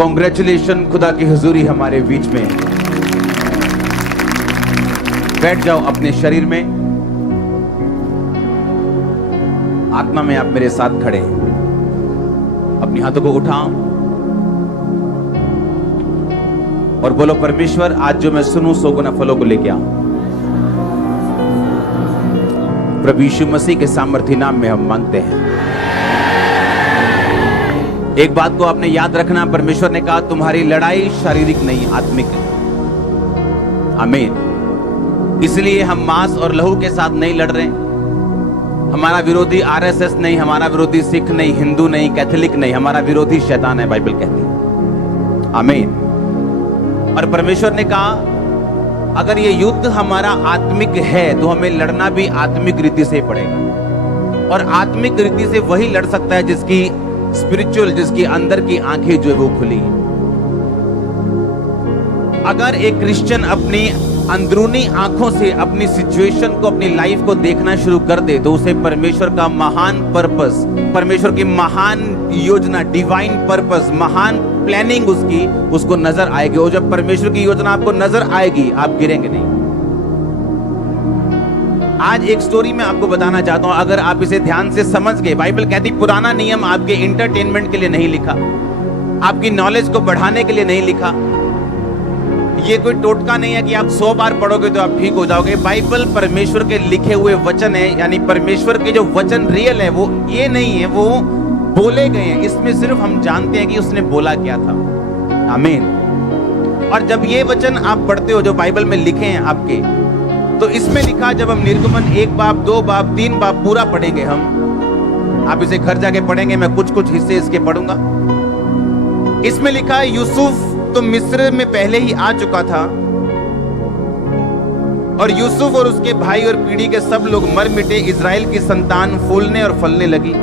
Congratulation, खुदा की हुजूरी हमारे बीच में। बैठ जाओ अपने शरीर में, आत्मा में आप मेरे साथ खड़े हैं। अपनी हाथों को उठाओ और बोलो, परमेश्वर आज जो मैं सुनूं सौ गुना फलों को लेके आऊं। प्रभु यीशु मसीह के सामर्थी नाम में हम मांगते हैं। एक बात को आपने याद रखना, परमेश्वर ने कहा तुम्हारी लड़ाई शारीरिक नहीं आत्मिक है। आमीन। इसलिए हम मांस और लहू के साथ नहीं लड़ रहे। हमारा विरोधी आरएसएस नहीं, हमारा विरोधी सिख नहीं, हिंदू नहीं, कैथोलिक नहीं, हमारा विरोधी शैतान है, बाइबल कहती है। आमीन। और परमेश्वर ने कहा अगर ये युद्ध हमारा आत्मिक है तो हमें लड़ना भी आत्मिक रीति से पड़ेगा। और आत्मिक रीति से वही लड़ सकता है जिसकी स्पिरिचुअल, जिसकी अंदर की आंखें जो है वो खुली। अगर एक क्रिश्चियन अपनी अंदरूनी आंखों से अपनी सिचुएशन को, अपनी लाइफ को देखना शुरू कर दे तो उसे परमेश्वर का महान पर्पस, परमेश्वर की महान योजना, डिवाइन पर्पस, महान प्लानिंग उसको नजर आएगी। और जब परमेश्वर की योजना आपको नजर आएगी आप गिरेंगे नहीं। आज एक स्टोरी मैं आपको बताना चाहता हूं, अगर आप इसे ध्यान से समझ गए। बाइबल कहती पुराना नियम आपके इंटरटेनमेंट के लिए नहीं लिखा, आपकी नॉलेज को बढ़ाने के लिए नहीं लिखा। ये कोई टोटका नहीं है कि आप 100 बार पढ़ोगे तो आप ठीक हो जाओगे। बाइबल परमेश्वर के लिखे हुए वचन है, यानी परमेश्वर के जो वचन रियल है वो ये नहीं है, वो बोले गए हैं। इसमें सिर्फ हम जानते हैं कि उसने बोला क्या था। आमीन। और जब ये वचन आप पढ़ते हो जो बाइबल में लिखे हैं आपके, तो इसमें लिखा, जब हम निर्गमन 1 बाब 2 बाब 3 बाब पूरा पढ़ेंगे, हम आप इसे घर जाके पढ़ेंगे, मैं कुछ कुछ हिस्से इसके पढ़ूंगा। इसमें लिखा है यूसुफ तो मिस्र में पहले ही आ चुका था और यूसुफ और उसके भाई और पीढ़ी के सब लोग मर मिटे। इजराइल की संतान फूलने और फलने लगी।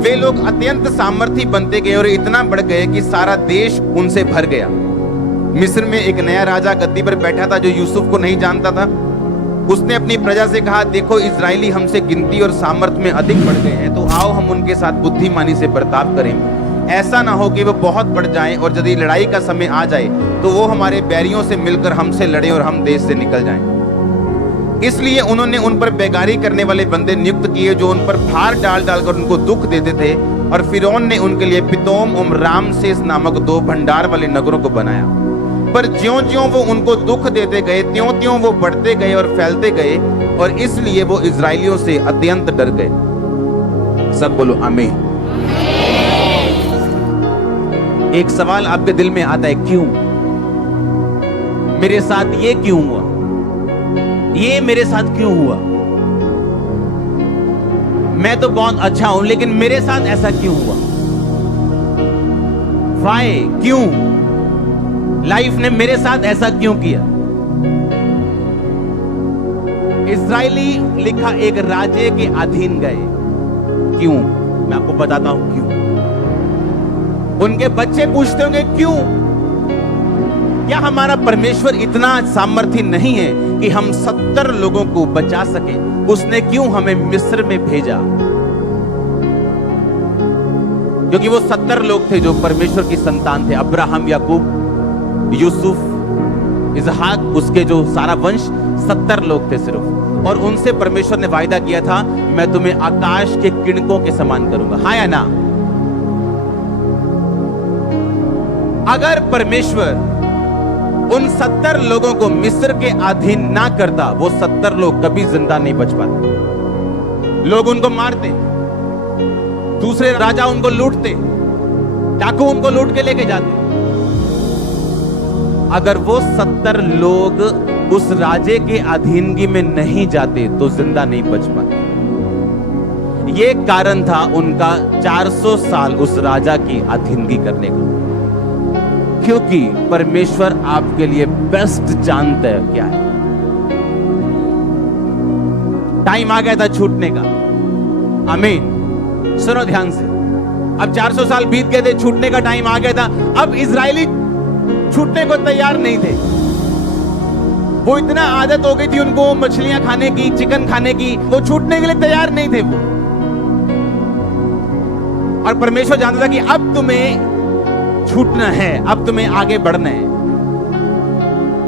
वे लोग अत्यंत सामर्थी बनते गए और इतना बढ़ गए कि सारा देश उनसे भर गया। मिस्र में एक नया राजा गद्दी पर बैठा था जो यूसुफ को नहीं जानता था। उसने अपनी प्रजा से कहा, देखो इजरायली हमसे गिनती और सामर्थ्य में अधिक बढ़ गए हैं, तो आओ हम उनके साथ बुद्धिमानी से बर्ताव करें। ऐसा ना हो कि वो बहुत बढ़ जाएं और यदि लड़ाई का समय आ जाए तो वो हमारे बैरियों से मिलकर हमसे लड़े और हम देश से निकल जाएं। इसलिए उन्होंने उन पर बेगारी करने वाले बंदे नियुक्त किए जो उन पर भार डाल डालकर उनको दुख देते थे। और फिरौन ने उनके लिए पितोम और रामसेस नामक 2 भंडार वाले नगरों को बनाया। पर ज्यों-ज्यों वो उनको दुख देते गए त्यों-त्यों वो बढ़ते गए और फैलते गए, और इसलिए वो इजरायलियों से अत्यंत डर गए। सब बोलो आमीन। एक सवाल आपके दिल में आता है, क्यों मेरे साथ ये क्यों हुआ? ये मेरे साथ क्यों हुआ? मैं तो बहुत अच्छा हूं लेकिन मेरे साथ ऐसा क्यों हुआ? वाई, क्यों लाइफ ने मेरे साथ ऐसा क्यों किया? इजरायली लिखा एक राजे के अधीन गए। क्यों? मैं आपको बताता हूं क्यों। उनके बच्चे पूछते होंगे क्यों? क्या हमारा परमेश्वर इतना सामर्थी नहीं है कि हम 70 लोगों को बचा सके? उसने क्यों हमें मिस्र में भेजा? क्योंकि वो 70 लोग थे जो परमेश्वर की संतान थे। अब्राहम, याकूब, यूसुफ, इसहाक, उसके जो सारा वंश 70 लोग थे सिर्फ। और उनसे परमेश्वर ने वायदा किया था, मैं तुम्हें आकाश के किरणों के समान करूंगा। हाँ या ना? अगर परमेश्वर उन 70 लोगों को मिस्र के अधीन ना करता, वो 70 लोग कभी जिंदा नहीं बच पाते। लोग उनको मारते, दूसरे राजा उनको लूटते, डाकू उनको लूट के लेके जाते। अगर वो 70 लोग उस राजे के अधीनगी में नहीं जाते तो जिंदा नहीं बच पाते। ये कारण था उनका 400 साल उस राजा की अधीनगी करने का। क्योंकि परमेश्वर आपके लिए बेस्ट जानता है क्या है। टाइम आ गया था छूटने का। आमीन। सुनो ध्यान से, अब 400 साल बीत गए थे, छूटने का टाइम आ गया था। अब इजरायली छूटने को तैयार नहीं थे। वो इतना आदत हो गई थी उनको मछलियां खाने की, चिकन खाने की, वो छूटने के लिए तैयार नहीं थे वो। और परमेश्वर जानता था कि अब तुम्हें छूटना है, अब तुम्हें आगे बढ़ना है।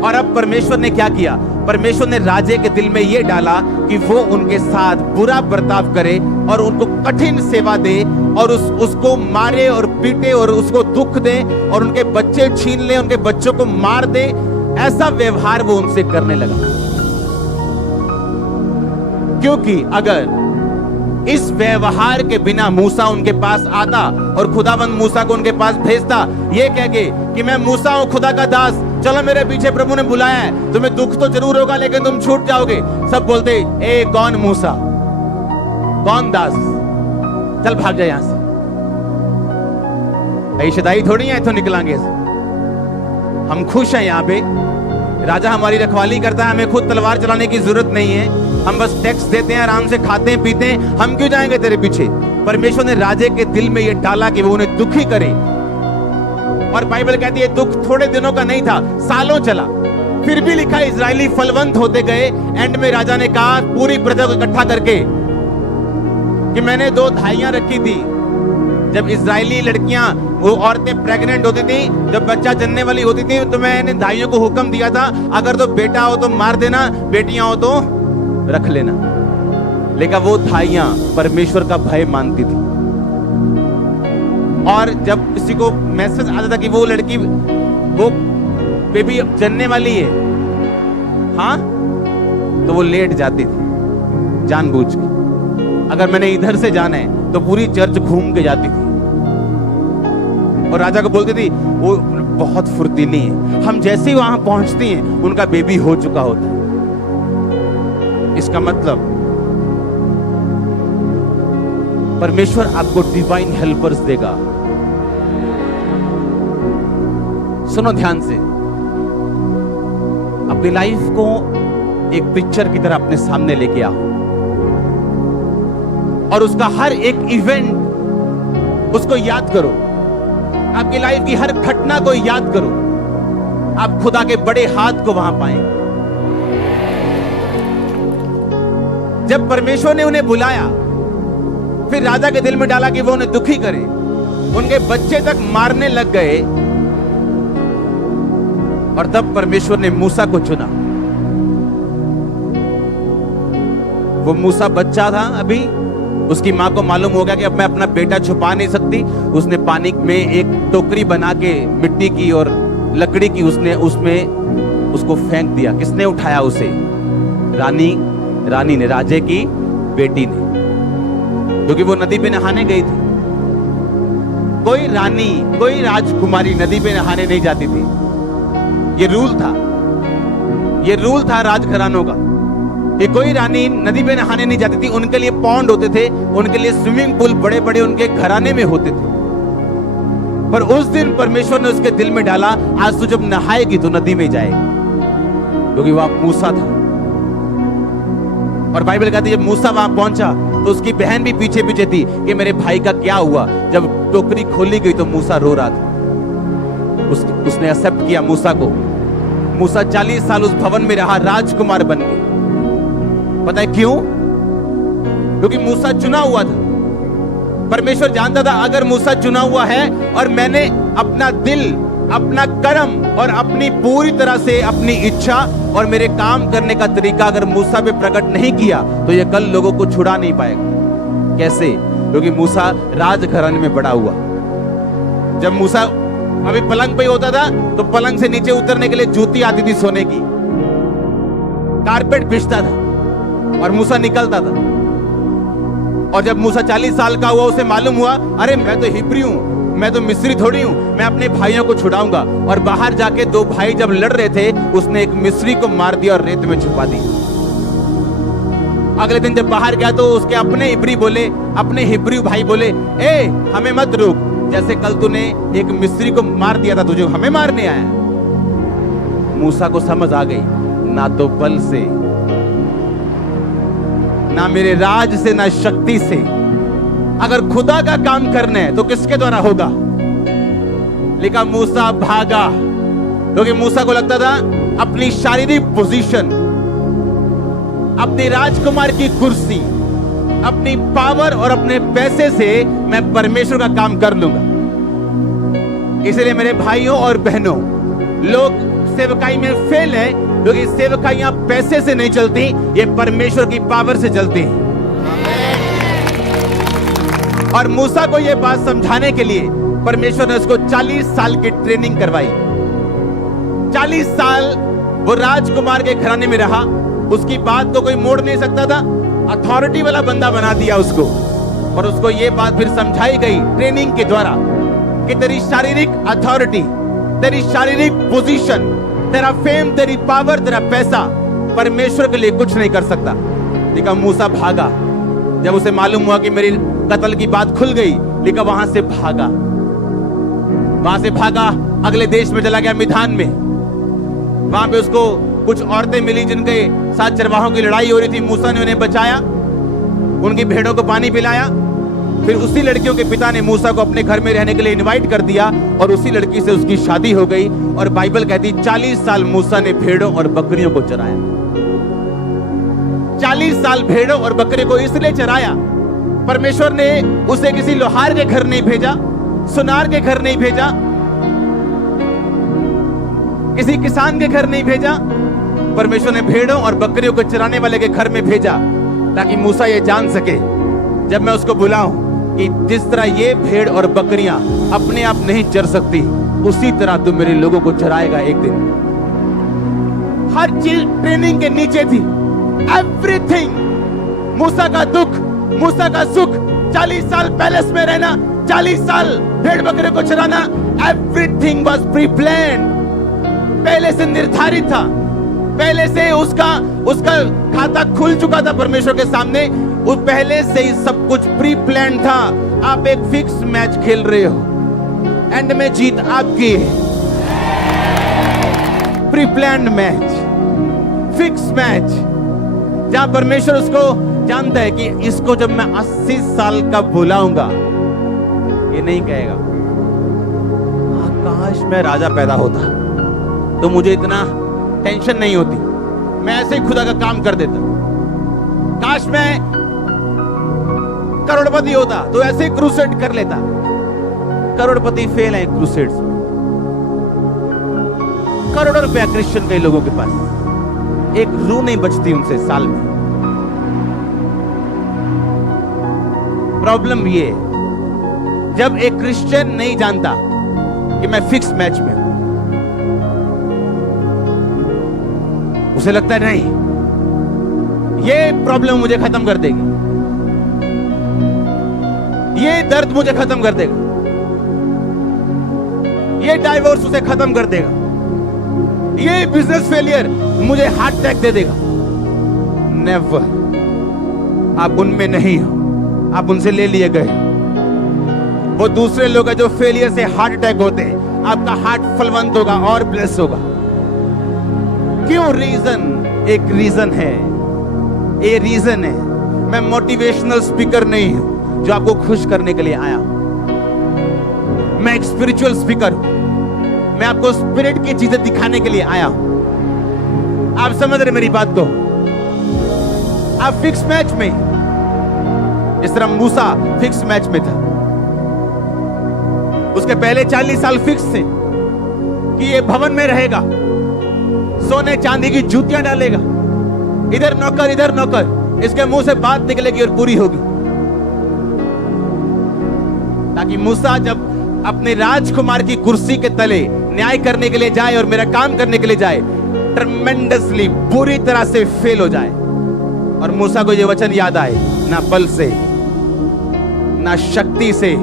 और अब परमेश्वर ने क्या किया? परमेश्वर ने राजे के दिल में यह डाला कि वो उनके साथ बुरा बर्ताव करे और उनको कठिन सेवा दे और उसको मारे और पीटे और उसको दुख दे और उनके बच्चे छीन ले, उनके बच्चों को मार दे। ऐसा व्यवहार वो उनसे करने लगा। क्योंकि अगर इस व्यवहार के बिना मूसा उनके पास आता और खुदावंद मूसा को उनके पास भेजता ये कह के कि मैं मूसा हूं, खुदा का दास, चलो मेरे पीछे, प्रभु ने बुलाया है, तुम्हें दुख तो जरूर होगा लेकिन तुम छूट जाओगे। सब बोलते ए कौन मूसा, कौन दास, चल भाग जा यहां से। ऐशदाई थोड़ी है तो निकलांगे, हम खुश हैं यहाँ पे, राजा हमारी रखवाली करता है, हमें खुद तलवार चलाने की जरूरत नहीं है, हम बस टैक्स देते हैं, आराम से खाते हैं पीते हैं, हम क्यों जाएंगे तेरे पीछे। परमेश्वर ने राजे के दिल में यह डाला कि वो उन्हें दुखी करे। और बाइबल कहती है दुख थोड़े दिनों का नहीं था, सालों चला। फिर भी लिखा इजरायली फलवंत होते गए। एंड में राजा ने कहा पूरी प्रजा को इकट्ठा करके कि मैंने 2 धाइयां रखी थी। जब इजरायली लड़कियां, वो औरतें प्रेग्नेंट होती थी, जब बच्चा जन्ने वाली होती थी, तो मैंने धाइयों को हुक्म दिया था अगर तो बेटा हो तो मार देना, बेटियां हो तो रख लेना। लेकिन वो धाइयां परमेश्वर का भय मानती थी। और जब किसी को मैसेज आता था कि वो लड़की, वो बेबी जन्ने वाली है, हाँ, तो वो लेट जाती थी जानबूझ के। अगर मैंने इधर से जाना है तो पूरी चर्च घूम के जाती थी और राजा को बोलती थी वो बहुत फुर्तीली है, हम जैसे ही वहां पहुंचती हैं उनका बेबी हो चुका होता है। इसका मतलब परमेश्वर आपको डिवाइन हेल्पर्स देगा। सुनो ध्यान से, अपनी लाइफ को एक पिक्चर की तरह अपने सामने लेके आओ और उसका हर एक इवेंट उसको याद करो, आपकी लाइफ की हर घटना को याद करो, आप खुदा के बड़े हाथ को वहां पाएंगे। जब परमेश्वर ने उन्हें बुलाया, फिर राजा के दिल में डाला कि वो उन्हें दुखी करे, उनके बच्चे तक मारने लग गए। और तब परमेश्वर ने मूसा को चुना। वो मूसा बच्चा था अभी, उसकी मां को मालूम हो गया कि अब मैं अपना बेटा छुपा नहीं सकती। उसने पानी में एक टोकरी बना के मिट्टी की और लकड़ी की उसने उसमें उसको फेंक दिया। किसने उठाया उसे? रानी ने, राजे की बेटी ने, क्योंकि वो नदी पे नहाने गई थी। कोई रानी, कोई राजकुमारी नदी पे नहाने नहीं जाती थी। ये रूल था राजघरानों का कि कोई रानी नदी में नहाने नहीं जाती थी। उनके लिए पॉन्ड होते थे, उनके लिए स्विमिंग पूल बड़े बड़े उनके घराने में होते थे। पर उस दिन परमेश्वर ने उसके दिल में डाला आज तू जब नहाएगी तो नदी में जाएगी, क्योंकि वहां मूसा था। और बाइबल कहती है जब मूसा वहां पहुंचा तो उसकी बहन भी पीछे पीछे थी कि मेरे भाई का क्या हुआ। जब टोकरी खोली गई तो मूसा रो रहा था। उसने एक्सेप्ट किया मूसा को। मूसा 40 साल उस भवन में रहा, राजकुमार बन गए। पता है क्यों? क्योंकि मूसा चुना हुआ था। परमेश्वर जानता था अगर मूसा चुना हुआ है और मैंने अपना दिल, अपना कर्म और अपनी पूरी तरह से अपनी इच्छा और मेरे काम करने का तरीका अगर मूसा पे प्रकट नहीं किया तो ये कल लोगों को छुड़ा नहीं पाएगा। कैसे? क्योंकि मूसा राजघराने में बड़ा हुआ। जब मूसा अभी पलंग पे होता था तो पलंग से नीचे उतरने के लिए जूती आती थी सोने की, कारपेट बिछता था और मूसा निकलता था। और जब मूसा 40 साल का हुआ उसे मालूम हुआ अरे मैं तो हिब्री हूं, मैं तो मिस्री थोड़ी हूं, मैं अपने भाइयों को छुड़ाऊंगा। और बाहर जाके 2 भाई जब लड़ रहे थे उसने एक मिस्री को मार दिया और रेत में छुपा दिया। अगले दिन जब बाहर गया तो उसके अपने हिब्री भाई बोले ए हमें मत रोक, जैसे कल तूने एक मिस्री को मार दिया था तुझे हमें मारने आया। मूसा को समझ आ गई, ना तो बल से, ना मेरे राज से, ना शक्ति से, अगर खुदा का काम करना है तो किसके द्वारा होगा। लेकिन मूसा भागा, क्योंकि मूसा को लगता था अपनी शारीरिक पोजीशन, अपनी राजकुमार की कुर्सी, अपनी पावर और अपने पैसे से मैं परमेश्वर का काम कर लूंगा। इसलिए मेरे भाइयों और बहनों, लोग सेवकाई में फेल है क्योंकि सेवकाइयां पैसे से नहीं चलती, ये परमेश्वर की पावर से चलती हैं। और मूसा को यह बात समझाने के लिए परमेश्वर ने उसको 40 साल की ट्रेनिंग करवाई। 40 साल वो राजकुमार के घराने में रहा, उसकी बात को कोई मोड़ नहीं सकता था, अथॉरिटी वाला बंदा बना दिया उसको। और उसको ये बात फिर समझाई गई ट्रेनिंग के द्वारा कि तेरी शारीरिक अथॉरिटी, तेरी शारीरिक पोजीशन, तेरा फेम, तेरी पावर, तेरा पैसा परमेश्वर के लिए कुछ नहीं कर सकता। लेकिन मूसा भागा। जब उसे मालूम हुआ कि मेरी कत्ल की बात खुल गई, लेकिन वहां से भागा, अगले देश में चला गया, मिधान में। वहां पे उसको कुछ औरतें मिली जिनके साथ चरवाहों की लड़ाई हो रही थी। मूसा ने उन्हें बचाया, उनकी भेड़ों को पानी पिलाया। फिर उसी लड़कियों के पिता ने मूसा को अपने घर में रहने के लिए इनवाइट कर दिया और उसी लड़की से उसकी शादी हो गई। और बाइबल कहती 40 साल मूसा ने भेड़ों और बकरियों को चराया। 40 साल भेड़ों और बकरे को इसलिए चराया, परमेश्वर ने उसे किसी लोहार के घर नहीं भेजा, सुनार के घर नहीं भेजा, किसी किसान के घर नहीं भेजा। परमेश्वर ने भेड़ों और बकरियों को चराने वाले के घर में भेजा, ताकि मूसा ये जान सके जब मैं उसको बुलाऊं कि जिस तरह ये भेड़ और बकरियां अपने आप नहीं चर सकती, उसी तरह तू मेरे लोगों को चराएगा एक दिन। हर चीज ट्रेनिंग के नीचे थी। एवरीथिंग, मूसा का दुख, मूसा का सुख, 40 साल पैलेस में रहना, 40 साल भेड़ बकरे को चराना, एवरीथिंग वाज प्री प्लान्ड। पहले से निर्धारित था, पहले से उसका खाता खुल चुका था परमेश्वर के सामने। वो पहले से ही सब कुछ प्री प्लान था। आप एक फिक्स मैच खेल रहे हो, एंड में जीत आपकी है। Pre plan match, fix match, जहां परमेश्वर उसको जानता है कि इसको जब मैं 80 साल का बुलाऊंगा, ये नहीं कहेगा काश मैं राजा पैदा होता तो मुझे इतना टेंशन नहीं होती, मैं ऐसे ही खुदा का काम कर देता। काश मैं करोड़पति होता तो ऐसे ही क्रूसेड कर लेता। करोड़पति फेल है क्रूसेड्स में। करोड़ों रुपया क्रिश्चियन कई लोगों के पास, एक रू नहीं बचती उनसे साल में। प्रॉब्लम ये है, जब एक क्रिश्चियन नहीं जानता कि मैं फिक्स मैच में हूं, उसे लगता है नहीं, ये प्रॉब्लम मुझे खत्म कर देगी, ये दर्द मुझे खत्म कर देगा, ये डाइवोर्स उसे खत्म कर देगा, ये बिजनेस फेलियर मुझे हार्ट अटैक दे देगा। नेवर। आप उनमें नहीं हो, आप उनसे ले लिए गए। वो दूसरे लोग हैं जो फेलियर से हार्ट अटैक होते हैं, आपका हार्ट फलवंत होगा और ब्लेस होगा। क्यों? रीजन, एक रीजन है, ये रीजन है। मैं मोटिवेशनल स्पीकर नहीं हूं जो आपको खुश करने के लिए आया हूं। मैं एक स्पिरिचुअल स्पीकर हूं, मैं आपको स्पिरिट की चीजें दिखाने के लिए आया हूं। आप समझ रहे मेरी बात को? आप फिक्स मैच में, जिस तरह मूसा फिक्स मैच में था, उसके पहले 40 साल फिक्स थे कि ये भवन में रहेगा, सोने चांदी की जूतियां डालेगा, इधर नौकर, इसके मुंह से बात निकलेगी और पूरी होगी। ताकि मूसा जब अपने राजकुमार की कुर्सी के तले न्याय करने के लिए जाए और मेरा काम करने के लिए जाए, ट्रेमेंडसली बुरी तरह से फेल हो जाए। और मूसा को यह वचन याद आए, ना बल से ना शक्ति से,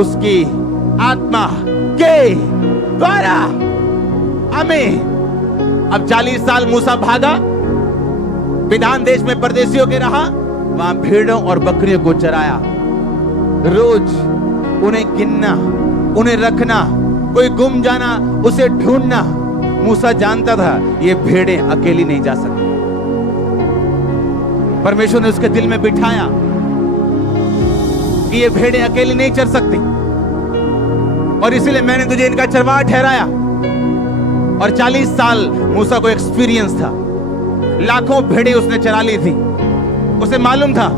उसकी आत्मा के द्वारा हमें। अब 40 साल मूसा भागा, विधान देश में परदेशियों के रहा, वहां भेड़ों और बकरियों को चराया। रोज उन्हें गिनना, उन्हें रखना, कोई गुम जाना, उसे ढूंढना। मूसा जानता था ये भेड़ें अकेली नहीं जा सकती। परमेश्वर ने उसके दिल में बिठाया कि ये भेड़ें अकेली नहीं चर सकती, और इसीलिए मैंने तुझे इनका चरवाहा ठहराया। और 40 साल मूसा को एक्सपीरियंस था, लाखों भेड़ें उसने चरा ली थी। उसे मालूम था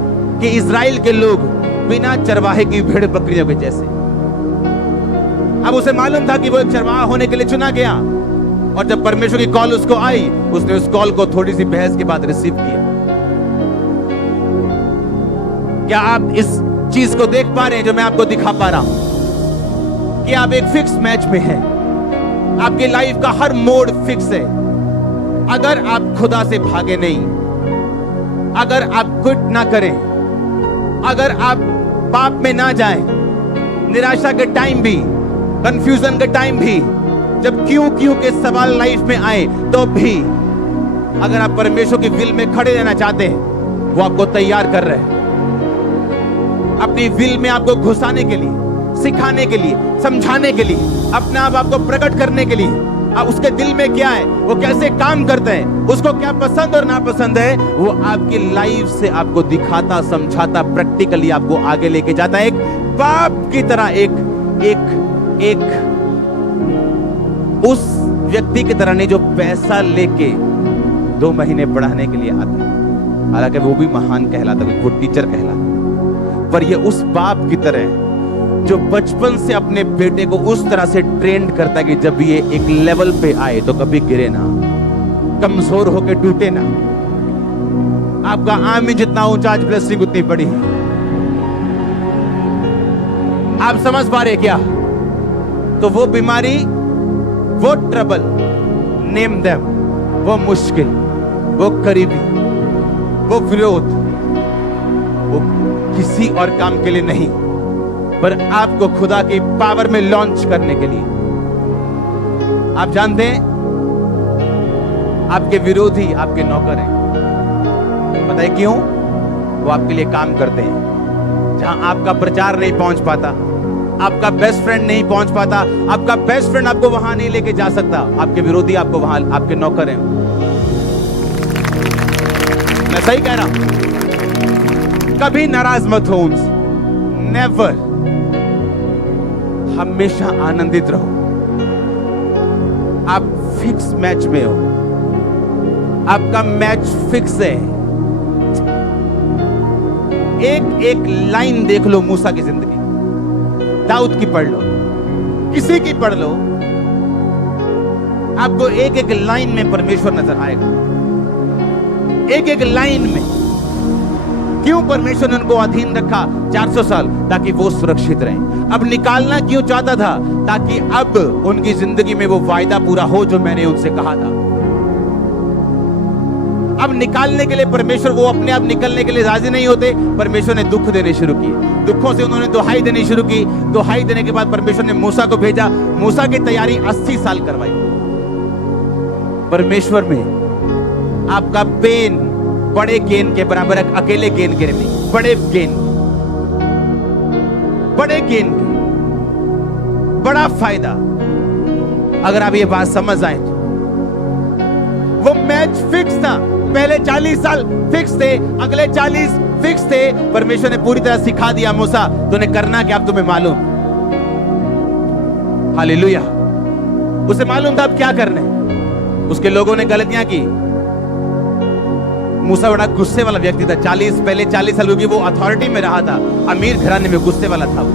कि इजराइल के लोग बिना चरवाहे की भेड़ बकरियों के जैसे। अब उसे मालूम था कि वो एक चरवाहा होने के लिए चुना गया, और जब परमेश्वर की कॉल उसको आई, उसने उस कॉल को थोड़ी सी बहस के बाद रिसीव किया। क्या आप इस चीज को देख पा रहे हैं जो मैं आपको दिखा पा रहा हूं कि आप एक फिक्स मैच में हैं। आपकी लाइफ का हर मोड फिक्स है। अगर आप खुदा से भागे नहीं, अगर आप क्विट ना करें, अगर आप पाप में ना जाएं, निराशा के टाइम भी, कंफ्यूजन के टाइम भी, जब क्यों के सवाल लाइफ में आए तो भी, अगर आप परमेश्वर की विल में खड़े रहना चाहते हैं, वो आपको तैयार कर रहे हैं अपनी विल में आपको घुसाने के लिए, सिखाने के लिए, समझाने के लिए, अपने आप आपको प्रकट करने के लिए। अब उसके दिल में क्या है, वो कैसे काम करते हैं, उसको क्या पसंद और नापसंद है, वो आपकी लाइफ से आपको दिखाता, समझाता, प्रैक्टिकली आपको आगे लेके जाता है। एक बाप की तरह, एक उस व्यक्ति की तरह नहीं जो पैसा लेके 2 महीने पढ़ाने के लिए आता है। हालांकि वो भी महान कहलाता है, वो टीचर कहलाता, पर ये उस बाप की तरह है जो बचपन से अपने बेटे को उस तरह से ट्रेंड करता है कि जब ये एक लेवल पे आए तो कभी गिरे ना, कमजोर होके टूटे ना। आपका आमीन जितना ऊंचा, आज ब्लेसिंग उतनी बड़ी है। आप समझ पा रहे क्या? तो वो बीमारी, वो ट्रबल, नेम देम, वो मुश्किल, वो करीबी, वो विरोध, वो किसी और काम के लिए नहीं, पर आपको खुदा की पावर में लॉन्च करने के लिए। आप जानते हैं आपके विरोधी आपके नौकर हैं। पता है क्यों? वो आपके लिए काम करते हैं। जहां आपका प्रचार नहीं पहुंच पाता, आपका बेस्ट फ्रेंड नहीं पहुंच पाता, आपका बेस्ट फ्रेंड आपको वहां नहीं लेके जा सकता, आपके विरोधी आपको वहां, आपके नौकर हैं। मैं सही कह रहा हूं? कभी नाराज मत हो उनसे, नेवर। हमेशा आनंदित रहो। आप फिक्स मैच में हो, आपका मैच फिक्स है। एक लाइन देख लो मूसा की जिंदगी, दाऊद की पढ़ लो, किसी की पढ़ लो, आपको एक लाइन में परमेश्वर नजर आएगा। एक लाइन में। क्यों परमेश्वर ने उनको अधीन रखा 400 साल? ताकि वो सुरक्षित रहें। अब निकालना क्यों चाहता था? ताकि अब उनकी जिंदगी में वो वायदा पूरा हो जो मैंने उनसे कहा था। अब निकालने के लिए परमेश्वर, वो अपने आप निकलने के लिए राजी नहीं होते। परमेश्वर ने दुख देने शुरू किए, दुखों से उन्होंने दुहाई देनी शुरू की। दुहाई देने के बाद परमेश्वर ने मूसा को भेजा। मूसा की तैयारी 80 साल करवाई। परमेश्वर में आपका पेन बड़े गेन के बराबर है, अकेले गेन के नहीं, बड़े गेन के, बड़ा फायदा। अगर आप ये बात समझ आए तो वो मैच फिक्स था। पहले 40 साल फिक्स थे, अगले 40 फिक्स थे। परमेश्वर ने पूरी तरह सिखा दिया, मूसा तूने करना क्या अब तुम्हें मालूम। हालेलुया। उसे मालूम था अब क्या करना है। उसके लोगों ने गलतियां की। मूसा बड़ा गुस्से वाला व्यक्ति था। पहले 40 साल क्योंकि वो अथॉरिटी में रहा था, अमीर घराने में, गुस्से वाला था वो।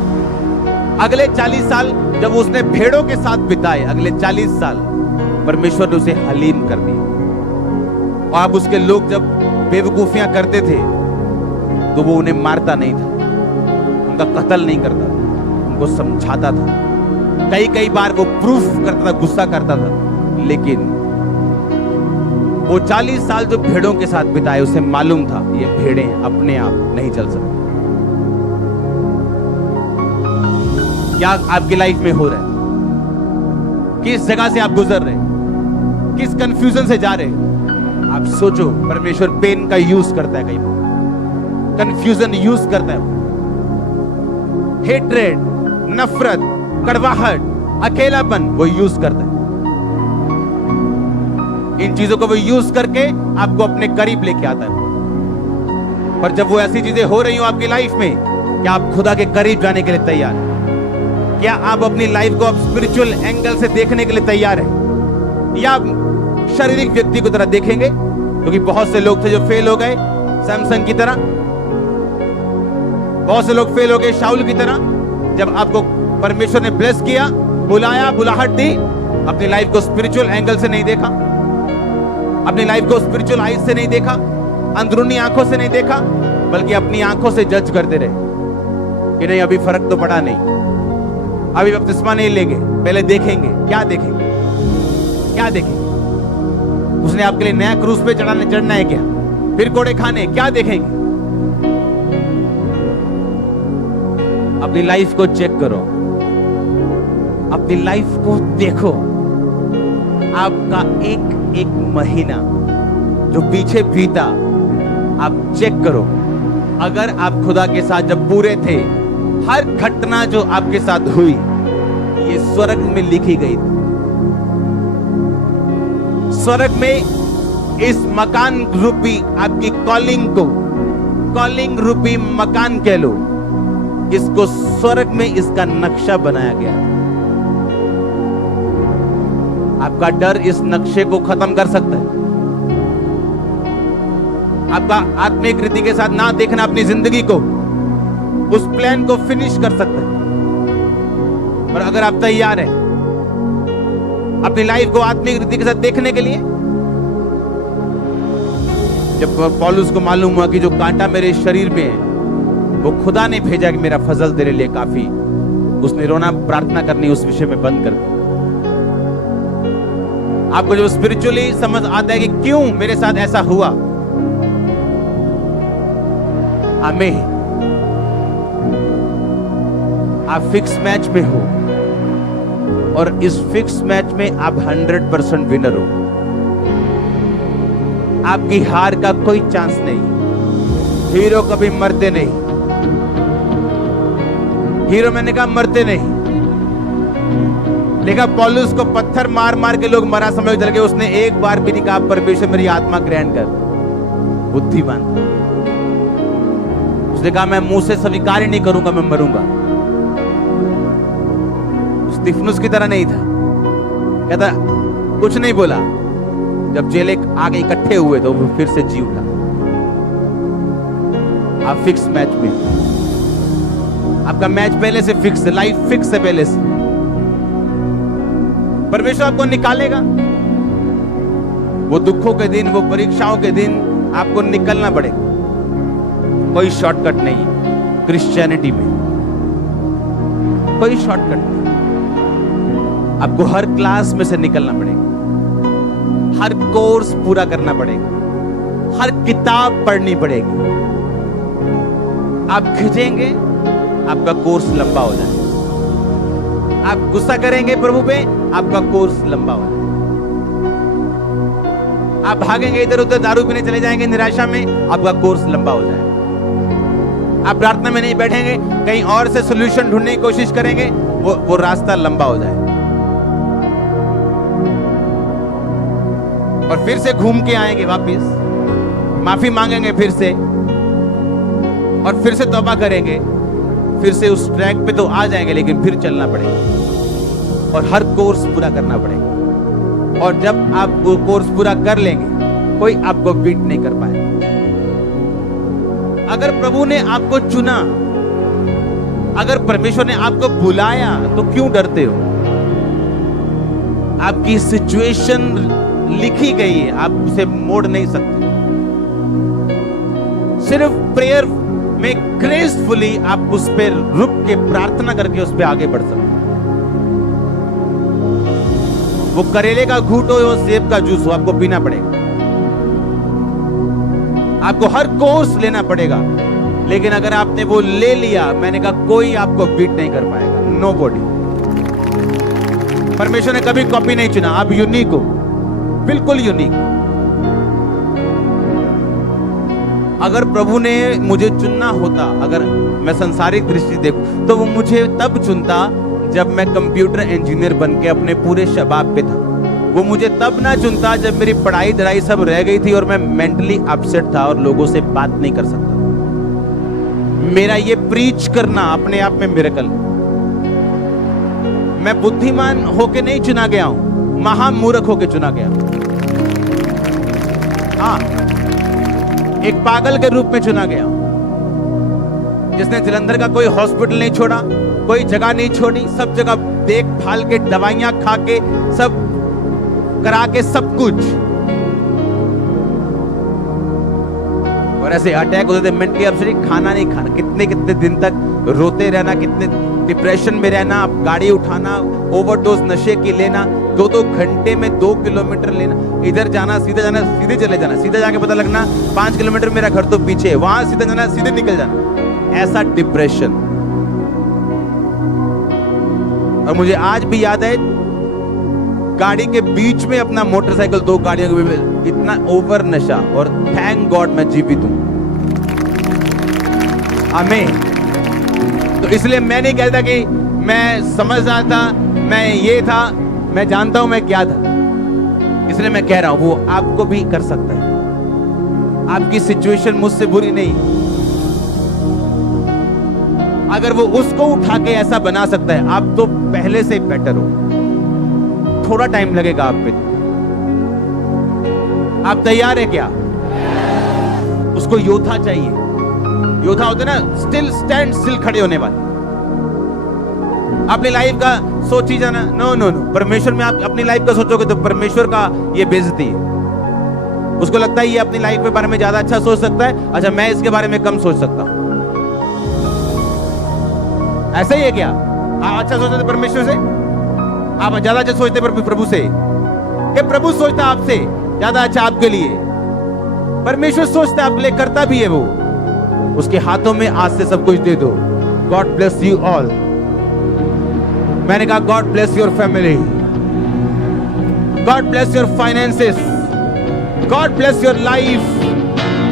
अगले 40 साल जब उसने भेड़ों के साथ बिताए, अगले 40 साल परमेश्वर ने उसे हलीम कर दिया। और अब उसके लोग जब बेवकूफियां करते थे तो वो उन्हें मारता नहीं था, उनका कत्ल नहीं करता था, उनको समझाता था। कई बार वो प्रूफ करता था, गुस्सा करता था। लेकिन वो 40 साल जो भेड़ों के साथ बिताए, उसे मालूम था ये भेड़ें अपने आप नहीं चल सकती। क्या आपकी लाइफ में हो रहा है? किस जगह से आप गुजर रहे हैं? किस कंफ्यूजन से जा रहे हैं? आप सोचो, परमेश्वर पेन का यूज करता है, कई बार कंफ्यूजन यूज करता है, हेट्रेड, नफरत, कड़वाहट, अकेलापन, वो यूज करता है। इन चीजों को वो यूज करके आपको अपने करीब लेके आता है। पर जब वो ऐसी चीजें हो रही हो आपकी लाइफ में, क्या आप खुदा के करीब जाने के लिए तैयार हैं? क्या आप अपनी लाइफ को अब स्पिरिचुअल एंगल से देखने के लिए तैयार हैं, या शारीरिक व्यक्ति की तरह देखेंगे? क्योंकि बहुत से लोग थे जो फेल हो गए, सैमसन की तरह। बहुत से लोग फेल हो गए शाऊल की तरह। जब आपको परमेश्वर ने ब्लेस किया बुलाया, बुलाहट दी, अपनी लाइफ को स्पिरिचुअल एंगल से नहीं देखा, अपनी लाइफ को स्पिरिचुअल आईज से नहीं देखा, अंदरूनी आंखों से नहीं देखा, बल्कि अपनी आंखों से जज करते रहे कि नहीं अभी फर्क तो पड़ा नहीं, अभी बपतिस्मा नहीं लेंगे, पहले देखेंगे। क्या देखेंगे? क्या देखेंगे? उसने आपके लिए नया क्रूस पे चढ़ना है क्या? फिर कोड़े खाने? क्या देखेंगे? अपनी लाइफ को चेक करो, अपनी लाइफ को देखो। आपका एक एक महीना जो पीछे बीता आप चेक करो। अगर आप खुदा के साथ जब पूरे थे, हर घटना जो आपके साथ हुई ये स्वर्ग में लिखी गई थी। स्वर्ग में इस मकान रूपी आपकी कॉलिंग को, कॉलिंग रूपी मकान कह लो, इसको स्वर्ग में इसका नक्शा बनाया गया। आपका डर इस नक्शे को खत्म कर सकता है। आपका आत्मिक रीति के साथ ना देखना अपनी जिंदगी को, उस प्लान को फिनिश कर सकता है। और अगर आप तैयार हैं अपनी लाइफ को आत्मिक रीति के साथ देखने के लिए, जब पौलुस को मालूम हुआ कि जो कांटा मेरे शरीर में है वो खुदा ने भेजा कि मेरा फजल तेरे लिए काफी, उसने रोना प्रार्थना करनी उस विषय में बंद कर दी। आपको जो स्पिरिचुअली समझ आता है कि क्यों मेरे साथ ऐसा हुआ, आमीन। आप फिक्स मैच में हो और इस फिक्स मैच में आप 100% विनर हो। आपकी हार का कोई चांस नहीं। हीरो कभी मरते नहीं। हीरो मैंने कहा मरते नहीं। देखा पौलुस को पत्थर मार मार के लोग मरा समझ चल गए, उसने एक बार भी नहीं कहा परमेश्वर मेरी आत्मा ग्रहण कर। बुद्धिमान, उसने कहा मैं मुंह से स्वीकार ही नहीं करूंगा, मैं मरूंगा। स्तिफनुस की तरह नहीं था, कहता कुछ नहीं बोला। जब जेल आगे इकट्ठे हुए तो वो फिर से जी उठा। आप फिक्स मैच में, आपका मैच पहले से फिक्स है, लाइफ फिक्स है पहले से। परमेश्वर आपको निकालेगा। वो दुखों के दिन, वो परीक्षाओं के दिन आपको निकलना पड़ेगा। कोई शॉर्टकट नहीं है क्रिश्चियनिटी में, कोई शॉर्टकट नहीं। आपको हर क्लास में से निकलना पड़ेगा, हर कोर्स पूरा करना पड़ेगा, हर किताब पढ़नी पड़ेगी। आप खिंचेंगे, आपका कोर्स लंबा हो जाएगा। आप गुस्सा करेंगे प्रभु पे, आपका कोर्स लंबा हो जाएगा। आप भागेंगे इधर उधर, दारू पीने चले जाएंगे निराशा में, आपका कोर्स लंबा हो जाएगा। आप प्रार्थना में नहीं बैठेंगे, कहीं और से सॉल्यूशन ढूंढने की कोशिश करेंगे, वो रास्ता लंबा हो जाएगा। और फिर से घूम के आएंगे वापस, माफी मांगेंगे फिर से, और फिर से तौबा करेंगे, फिर से उस ट्रैक पे तो आ जाएंगे, लेकिन फिर चलना पड़ेगा और हर कोर्स पूरा करना पड़ेगा। और जब आप वो कोर्स पूरा कर लेंगे, कोई आपको बीट नहीं कर पाएगा। अगर प्रभु ने आपको चुना, अगर परमेश्वर ने आपको बुलाया, तो क्यों डरते हो? आपकी सिचुएशन लिखी गई है, आप उसे मोड़ नहीं सकते। सिर्फ प्रेयर में ग्रेसफुली आप उस पर रुक के प्रार्थना करके उस पर आगे बढ़ सकते। वो करेले का घूंट हो या सेब का जूस हो, आपको पीना पड़ेगा। आपको हर कोर्स लेना पड़ेगा। लेकिन अगर आपने वो ले लिया, मैंने कहा कोई आपको बीट नहीं कर पाएगा। नोबॉडी। परमेश्वर ने कभी कॉपी नहीं चुना, आप यूनिक हो, बिल्कुल यूनिक। अगर प्रभु ने मुझे चुनना होता, अगर मैं संसारिक दृष्टि देखूं, तो वो मुझे तब चुनता जब मैं कंप्यूटर इंजीनियर बन के अपने पूरे शबाब पे था। वो मुझे तब ना चुनता जब मेरी पढ़ाई दराई सब रह गई थी और मैं मेंटली अपसेट था और लोगों से बात नहीं कर सकता। मेरा ये प्रीच करना अपने आप में मिरेकल है। मैं बुद्धिमान होके नहीं चुना गया हूं, महामूर्ख होके चुना गया। हाँ, एक पागल के रूप में चुना गया, जिसने जलंधर का कोई हॉस्पिटल नहीं छोड़ा, कोई जगह नहीं छोड़ी, सब जगह देखभाल के, दवाइयां खा के, सब करा के, सब कुछ, और ऐसे अटैक होते थे, मेंटली अपसेट, खाना नहीं खाना, कितने कितने दिन तक रोते रहना, कितने डिप्रेशन में रहना, गाड़ी उठाना, ओवरडोज नशे की लेना, 2-2 घंटे में 2 किलोमीटर लेना, इधर जाना, सीधे चले जाना, सीधे जाके पता लगना 5 किलोमीटर मेरा घर तो पीछे है, वहां सीधे जाना, सीधे निकल जाना, ऐसा डिप्रेशन। और मुझे आज भी याद है, गाड़ी के बीच में अपना मोटरसाइकिल, 2 गाड़ियों के बीच, इतना ओवर नशा, और थैंक गॉड मैं जीवित हूं। आमीन। तो इसलिए मैं नहीं कहता कि मैं समझदार था, मैं ये था, मैं जानता हूं मैं क्या था, इसलिए मैं कह रहा हूं वो आपको भी कर सकता है। आपकी सिचुएशन मुझसे बुरी नहीं, अगर वो उसको उठा के ऐसा बना सकता है, आप तो पहले से बेटर हो। थोड़ा टाइम लगेगा आप पे। आप तैयार है क्या? उसको योद्धा चाहिए। योद्धा होते ना, स्टिल स्टैंड स्टिल, खड़े होने वाले। अपनी लाइफ का सोची जाना, नो नो नो, परमेश्वर में आप अपनी लाइफ का सोचोगे तो परमेश्वर का ये बेइज्जती है। उसको लगता है ये अपनी लाइफ के बारे में ज्यादा अच्छा सोच सकता है, अच्छा मैं इसके बारे में कम सोच सकता हूं। ऐसा ही है क्या? आप अच्छा सोचते थे परमेश्वर से, आप ज्यादा अच्छा सोचते प्रभु से, कि प्रभु सोचता आपसे ज्यादा अच्छा आपके लिए, परमेश्वर सोचता है आपके लिए, करता भी है वो। उसके हाथों में आज से सब कुछ दे दो। God bless you all. मैंने कहा God bless your family, God bless your finances, God bless your life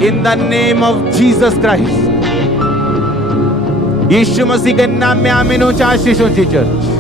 in the name of Jesus Christ. यीशु मसीह के नाम में आमीन। ऊंचा आशीष हो चर्च।